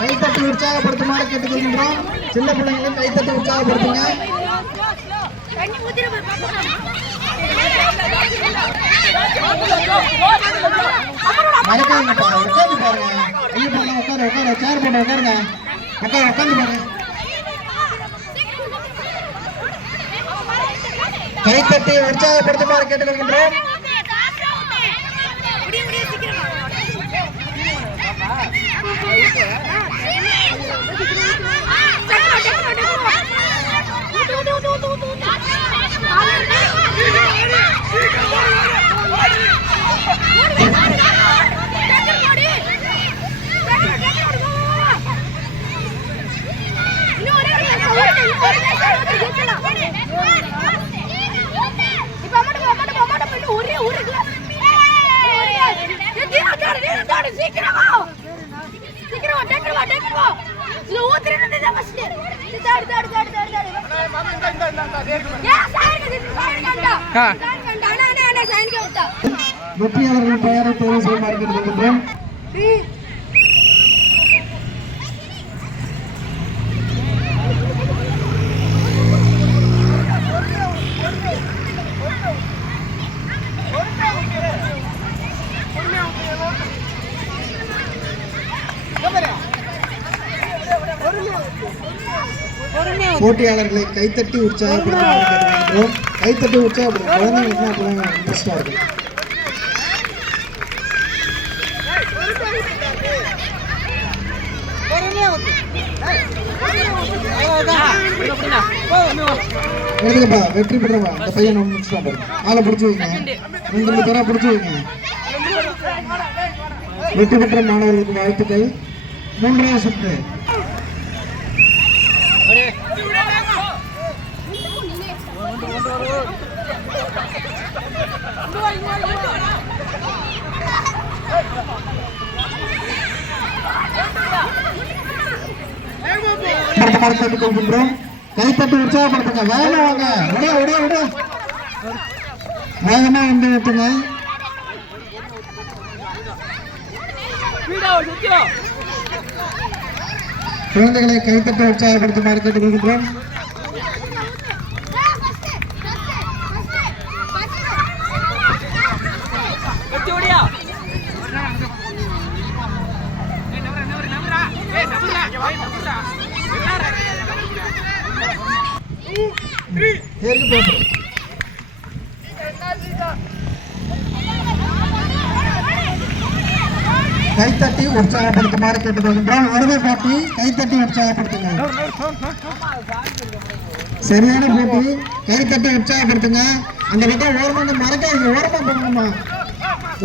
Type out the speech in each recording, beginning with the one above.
கைத்தட்டி உற்சாகப்படுத்துமாறு கேட்டுக்கொள்கின்றோம். சின்ன பிள்ளைங்களும் கைத்தட்டி உற்சாகப்படுத்துங்க. மறக்காதீங்கப்பா, உட்காந்து பாருங்க. ஐயோ பண்ணலாம், உட்காரு உட்காரு, சேர் போட்டு உட்காருங்க, உட்காரு உட்காந்து பாருங்க. கைத்தட்டி உற்சாகப்படுத்துமாறு கேட்டுக்கொள்கின்றோம். வெற்றியாளர்கள் பெயரை தேர்வு செய்யுமாறு கேட்டுக்கொள்கின்றோம். போட்டியாளர்களை கைத்தட்டி உற்சாகப்படுத்துமாறு கேட்டுக்கொள்கின்றோம். கைத்தட்டி உற்சாகப்படுத்தும் குழந்தைங்களுக்கு அப்பதான் இன்ட்ரெஸ்டா இருக்கும். எடுத்துக்கப்பா, வெற்றி பெற்றவா இந்த பையன் முடிச்சுட்டான் பாருங்க. ஆளை பிடிச்சி வைங்க, 2 பேரா பிடிச்சி வைங்க. வெற்றி பெற்ற மாணவர்களுக்கு வாழ்த்துக்கள். 3வது சுற்று கேட்டுக்கொள்கின்றோம். கைத்தட்டி உற்சாகப்படுத்துங்க. வேலை வாங்க, விட விட விட வேகமா வந்து விட்டுங்க. குழந்தைகளை கைத்தட்டி உற்சாகப்படுத்துமாறு கேட்டுக்கொள்கின்றோம். கைத்தட்டி உற்சாகப்படுத்துமாறு கேட்டுக்கொள்கின்றோம். ஒருமை போட்டி, கைத்தட்டி உற்சாகப்படுத்துங்க. சரியான போட்டி, கைத்தட்டி உற்சாகப்படுத்துங்க. அந்த பக்கம் ஓரமாக மறக்காதீங்க, ஓரமா போகணுமா,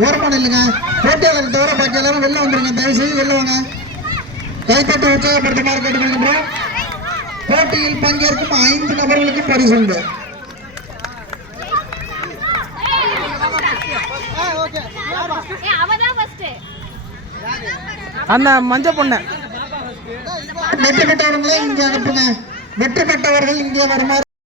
ஓரமா இல்லைங்க. போட்டியாளர் தவிர பாக்கி எல்லாரும் வெளில வந்துருங்க, தயவு செய்து வெளில வாங்க. கைத்தட்டி உற்சாகப்படுத்துமாறு கேட்டுக்கொள்கின்றோம். போட்டியில் பங்கேற்கும் 5 நபர்களுக்கு பரிசு உண்டு. அந்த மஞ்ச பொண்ணு வெற்றி பெற்றவர்களை இங்கே அனுப்புங்க. வெற்றி பெற்றவர்கள் இங்கே வருமாறு